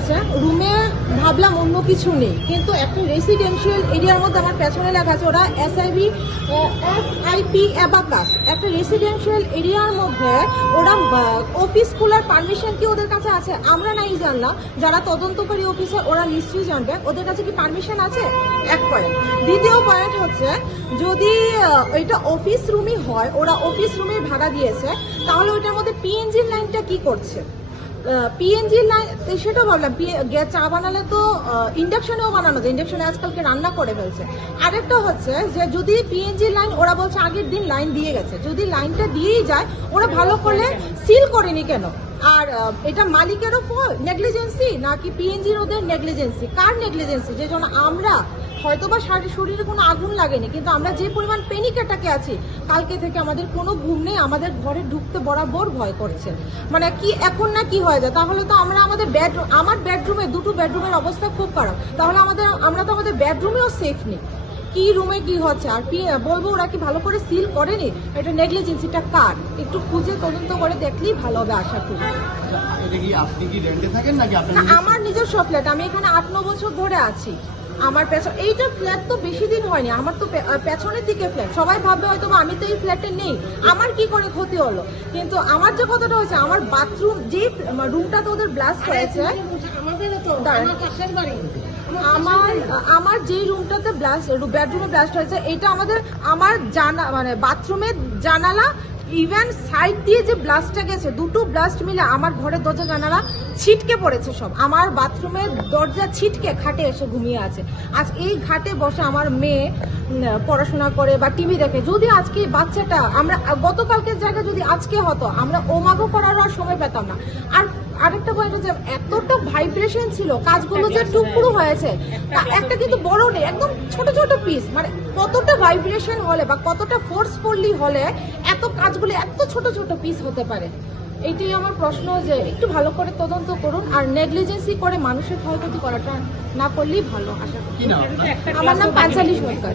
আছে, রুমে ভাবলাম অন্য কিছু নেই, কিন্তু একটা রেসিডেন্সিয়াল এরিয়ার মধ্যে আমার পেছনে লেখা আছে ওরা এসআইপি অ্যাবাকাস, একটা রেসিডেন্সিয়াল এরিয়ার মধ্যে ওরা অফিস খোলার পারমিশন কি ওদের কাছে আছে? আমরা নাই জানলাম, যারা তদন্তকারী অফিসার ওরা নিশ্চয়ই জানবে ওদের কাছে কি পারমিশন আছে। এক পয়েন্ট। দ্বিতীয় পয়েন্ট হচ্ছে, যদি এটা অফিস রুমই হয়, ওরা অফিস রুমে ভাড়া দিয়েছে, তাহলে ওইটার মধ্যে পিএনজি লাইনটা কি করছে? পিএনজি লাইন, সেটা ভাবলাম চা বানালে তো ইন্ডাকশনেও বানানো যায়, ইন্ডাকশনে আজকালকে রান্না করে ফেলছে। আরেকটা হচ্ছে যে যদি পিএনজি লাইন, ওরা বলছে আগের দিন লাইন দিয়ে গেছে, যদি লাইনটা দিয়েই যায় ওরা ভালো করলে সিল করেনি কেন? আর এটা মালিকেরও নেগলিজেন্সি নাকি পিএনজির ওদের নেগলিজেন্সি? কার নেগলিজেন্সি? যে জন্য আমরা হয়তোবা শরীরে কোনো আগুন লাগেনি, কিন্তু আমরা যে পরিমাণ প্যানিক অ্যাটাকে আছি, কালকে থেকে আমাদের কোনো ঘুম নেই, আমাদের ঘরে ঢুকতে বরাবর ভয় করছে। মানে কি এখন না কি হয়ে যায়, তাহলে তো আমরা আমাদের আমার বেডরুমে, দুটো বেডরুমের অবস্থা খুব খারাপ, তাহলে আমরা তো আমাদের বেডরুমেও সেফ নেই। কি রুমে কি হচ্ছে? আর বলবো ওরা কি ভালো করে সিল করেনি? এটা নেগলিজেন্সিটা কার? একটু খুঁজে তদন্ত করে দেখলেই ভালো হবে আশা করি। আমার নিজস্ব ফ্ল্যাট, আমি এখানে 8-9 বছর ধরে আছি। আমার এইটা ফ্ল্যাট তো বেশি দিন হয়নি, আমার তো পেছনের দিকে ফ্ল্যাট। সবাই ভাববে হয়তো আমি তো এই ফ্ল্যাটে নেই, আমার কি করে ক্ষতি হলো? কিন্তু আমার যে কথাটা হয়েছে, আমার বাথরুম যে রুমটা তো ওদের ব্লাস্ট হয়েছে, আমার যে রুমটাতে বেডরুমে ব্লাস্ট হয়েছে, এটা আমার মানে বাথরুমের জানালা, ইভেন সাইড দিয়ে যে ব্লাস্টটা গেছে, দুটো ব্লাস্ট মিলে আমার ঘরের দরজা জানালা ছিটকে পড়েছে সব। আমার বাথরুমের দরজা ছিটকে খাটে এসে ঘুমিয়ে আছে। আজ এই ঘাটে বসে আমার মেয়ে পড়াশোনা করে বা টিভি দেখে। যদি আজকে বাচ্চাটা, আমরা গতকালকের জায়গায় যদি আজকে হতো, আমরা ওমাগো করার আর সময় পেতাম না। আর আরেকটা পয়েন্ট হচ্ছে, এতটা ভাইব্রেশন ছিল, কাজগুলো যে টুকরো হয়েছে, একটা কিন্তু বড় নেই, একদম ছোট ছোট পিস। মানে কতটা ভাইব্রেশন হলে বা কতটা ফোর্সফুলি হলে এত কাজগুলো এত ছোট ছোট পিস হতে পারে? এইটাই আমার প্রশ্ন, যে একটু ভালো করে তদন্ত করুন, আর নেগলিজেন্সি করে মানুষের ক্ষয়ক্ষতি করাটা না করলেই ভালো আশা করি। আমার নাম পাঞ্চালি সরকার।